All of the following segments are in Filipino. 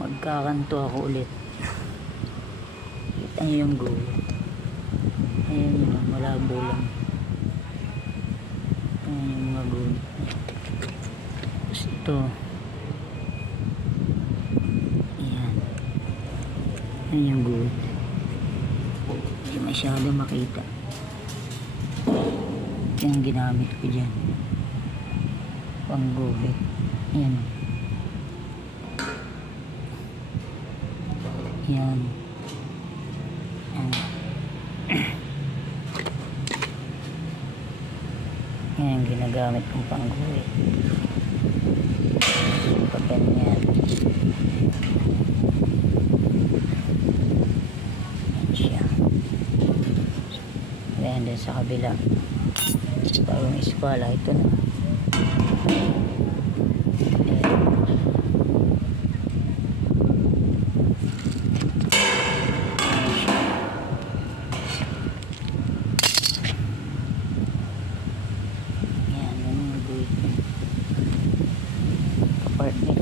magkakanto ako ulit. Kita niyo yung goal. Ayan yun malabo lang. Ayan yung mga goal. Tapos ito. Ayan. Ayan yung goal. Hindi masyado makita. Yung ginamit ko dyan. Pang guhit ayan. Yan. Yan. Yan yung ginagamit kong pangguhit. Pag ganyan. Yan siya. Yan din sa kabila. Pa yung eskwala. Ito na. Ayan. Yan, yan yung guhit ko. Kapartner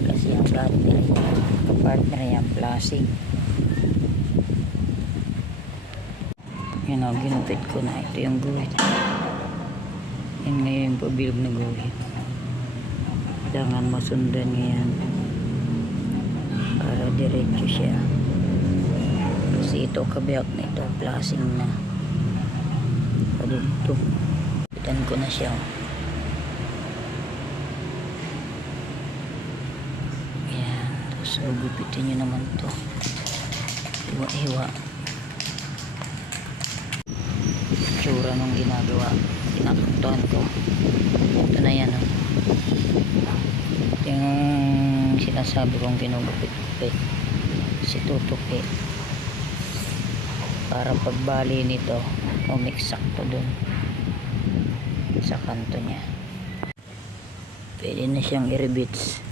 ang partner. Yan, plastic. Yan o, ginupit ko na. Ito yung guhit. Yan ngayon yung pabilog na guhit. Kailangan masundan ngayon. Para diretso siya. Kasi ito kabiyak na ito, plastic na. Padugtog. Pitan ko na siya. Ayan. Tapos gugupitin nyo naman to. Iwa-iwa. Tsura nung ginagawa. Pinakantuhan ko. Ito na yan. Oh. Yung sinasabi kong ginugupit-gupit. Si tutupi. Para pagbali nito, umiksak to dun sa kanto niya. Pwede na siyang i-rebits.